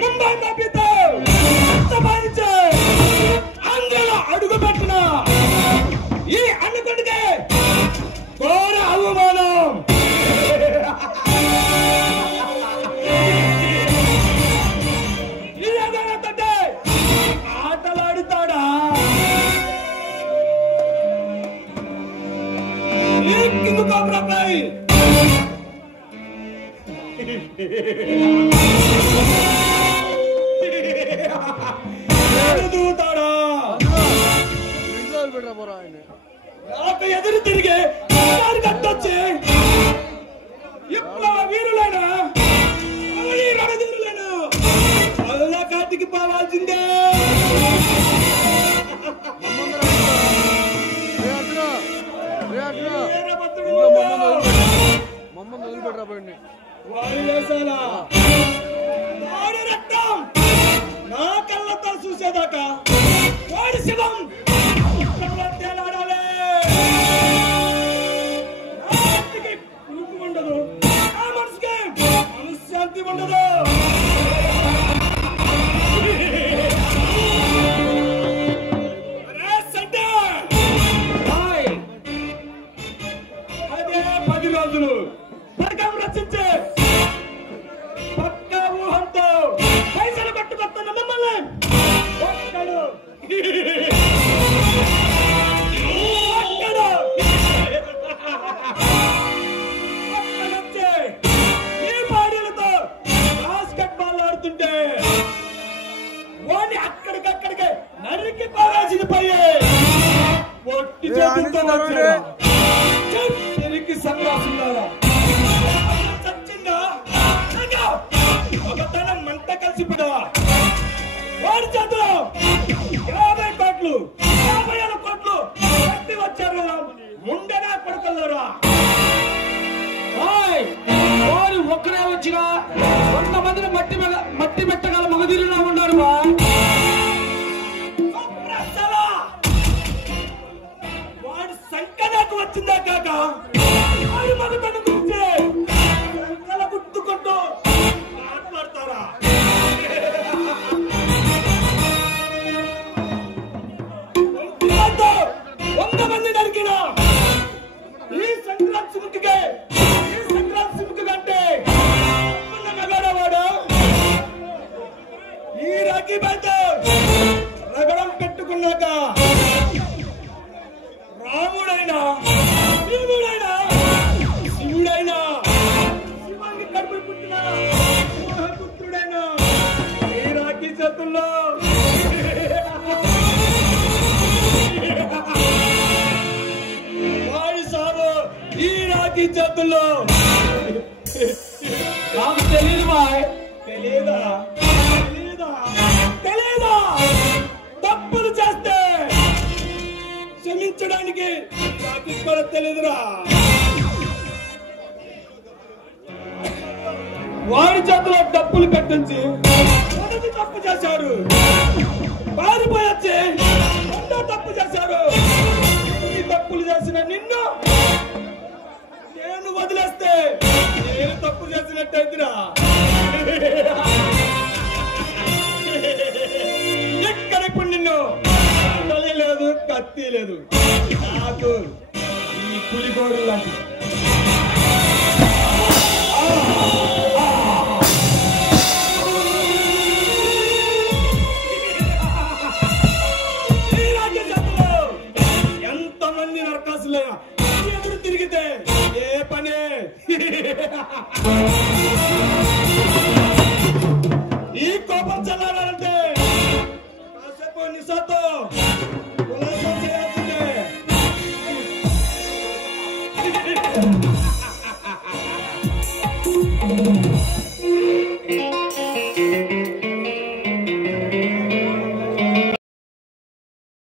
ముంబై మబ్బితో సమానించే ఆంధ్రల అడుగు పెట్టిన ఈ అన్నకొండకే ఘోర అవమానం. ఆటలాడుతాడా కింగ్ కోబ్రాపై ఎదుగుతాడా? నాకు ఎదురు తిరిగి కట్టొచ్చి ఇప్పుడు వీరులేనా రణధీరులేను అలా కాటికి పోవాల్సిందే. వాడి రక్తం నా కళ్ళతో చూసేదాకా వాడి శివం తేలాడాలి. నా మనసుకి పులుపు ఉండదు, నా మనసుకి మనశ్శాంతి ఉండదు. అదే 10 రోజులు పథకం రచించే పక్క ఊహంతో పైసలు పట్టుకొస్తున్న మిమ్మల్ని ఒక్కడు ఒక్కడొచ్చి ఈ బాడీలతో బాస్కెట్ బాల్ ఆడుతుంటే వాడిని అక్కడికక్కడికి నరికి పారాల్సింది పోయే ఒట్టి చేతులతో తిరిగి సన్యాసులారా చచ్చిందా ఒకతనం మంట కలిసిపోయావా? వాడి చేతిలో 50 కోట్లు 50 కోట్లు కట్టి వచ్చారు కదా ముండనా కొడుకున్నారా? వారు ఒక్కరే వచ్చిన 100 మందిని మట్టి పెట్టగల మగధీరులా ఉన్నారు. వాడి సంఖ్య నాకు వచ్చిందా కాక వాడి మగతను గురించి గుర్తుకుంటూ మాట్లాడతారా? 100 మంది నరికిన ఈ సంక్రాంతి ముక్కి కంటే నగడవాడు ఈ రాఖీ బాయ్తో రగడం పెట్టుకున్నాక రాముడైనా శివుడైనా శివుడైనా శివానికి కడుపు పుట్టిన పుత్రుడైనా ఈ రాఖీ చేతుల్లో వాడి సాగు ఈ రాఖీ చేతుల్లో. నాకు తెలియదు బాయ్, తెలియదా తెలీదా తెలీదా? తప్పులు చేస్తే క్షమించడానికి నాకు కూడా తెలియదురా. వాడి చేతిలో డబ్బులు కట్టించి మొదటి తప్పు చేశారు, పారిపోయొచ్చి రెండో తప్పు చేశారు. ఈ తప్పులు చేసిన నిన్ను నేను వదిలేస్తే నేను తప్పు చేసినట్టయితేరా ఎక్కడ ఇప్పుడు నిన్ను తల్లి లేదు కత్తి లేదు, నాకు ఈ పులిగోడు లాంటి ఎంతమంది నరకాసులైనా ఎదురు తిరిగితే ఏ పనే. ఈ కోపం చల్లారంటే కాసేపు నిసాతో